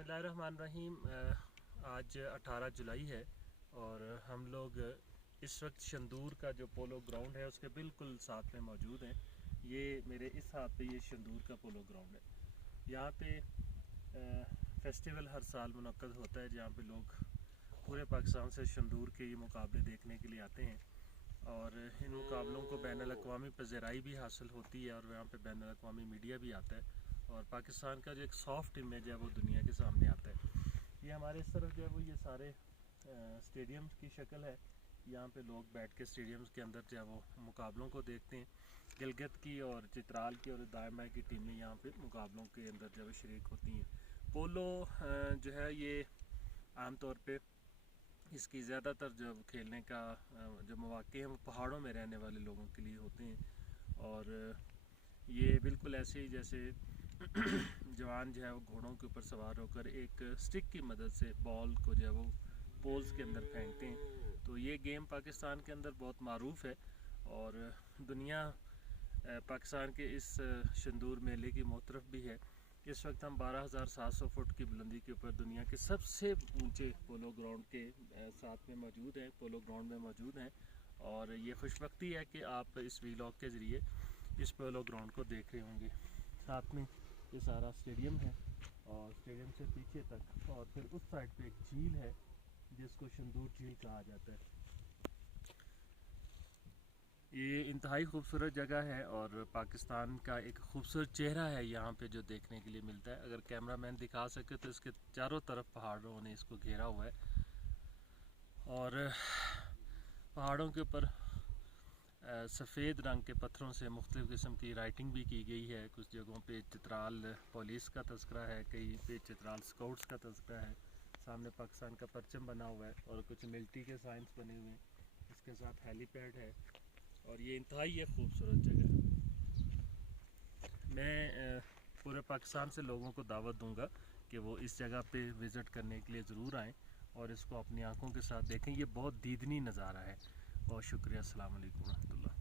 बिस्मिल्लाहिर्रहमानिर्रहीम। आज 18 जुलाई है और हम लोग इस वक्त शंदूर का जो पोलो ग्राउंड है उसके बिल्कुल साथ में मौजूद हैं। ये मेरे इस हाथ पे ये शंदूर का पोलो ग्राउंड है। यहाँ पे फेस्टिवल हर साल मुनक्कद होता है जहाँ पे लोग पूरे पाकिस्तान से शंदूर के ये मुकाबले देखने के लिए आते हैं और इन मुकाबलों को बैनुल अक़वामी पज़ीराई भी हासिल होती है और यहाँ पे बैनुल अक़वामी मीडिया भी आता है और पाकिस्तान का जो एक सॉफ्ट इमेज है वो दुनिया के सामने आता है। ये हमारे इस तरफ जो है वो ये सारे स्टेडियम की शक्ल है। यहाँ पे लोग बैठ के स्टेडियम्स के अंदर जो है वो मुकाबलों को देखते हैं। गिलगित की और चित्राल की और दायमा की टीमें यहाँ पे मुकाबलों के अंदर जो है शरीक होती हैं। पोलो जो है ये आम तौर पे इसकी ज़्यादातर जो खेलने का जो मौक़े हैं वो पहाड़ों में रहने वाले लोगों के लिए होते हैं और ये बिल्कुल ऐसे ही जैसे जवान जो है वो घोड़ों के ऊपर सवार होकर एक स्टिक की मदद से बॉल को जो है वो पोल्स के अंदर फेंकते हैं। तो ये गेम पाकिस्तान के अंदर बहुत मारूफ़ है और दुनिया पाकिस्तान के इस शंदूर मेले की मोतरफ भी है। इस वक्त हम 12,700 फुट की बुलंदी के ऊपर दुनिया के सबसे ऊंचे पोलो ग्राउंड के साथ में मौजूद हैं, पोलो ग्राउंड में मौजूद हैं और ये खुशबख्ती है कि आप इस वीलॉग के ज़रिए इस पोलो ग्राउंड को देख रहे होंगे। साथ में ये सारा स्टेडियम है और स्टेडियम से पीछे तक और फिर उस साइड पे एक झील है जिसको शंदूर झील कहा जाता है। ये इंतहाई खूबसूरत जगह है और पाकिस्तान का एक खूबसूरत चेहरा है यहाँ पे जो देखने के लिए मिलता है। अगर कैमरामैन दिखा सके तो इसके चारों तरफ पहाड़ों ने इसको घेरा हुआ है और पहाड़ों के ऊपर सफ़ेद रंग के पत्थरों से मुख्तलिफ़ किस्म की राइटिंग भी की गई है। कुछ जगहों पे चित्राल पुलिस का तज़किरा है, कहीं पे चित्राल स्काउट्स का तज़किरा है। सामने पाकिस्तान का परचम बना हुआ है और कुछ मिलिट्री के साइंस बने हुए हैं। इसके साथ हेलीपैड है और ये इंतहाई खूबसूरत जगह है। मैं पूरे पाकिस्तान से लोगों को दावत दूंगा कि वो इस जगह पे विज़िट करने के लिए ज़रूर आएँ और इसको अपनी आँखों के साथ देखें। ये बहुत दीदनी नज़ारा है। बहुत शुक्रिया। अस्सलाम वालेकुम रहमतुल्लाह।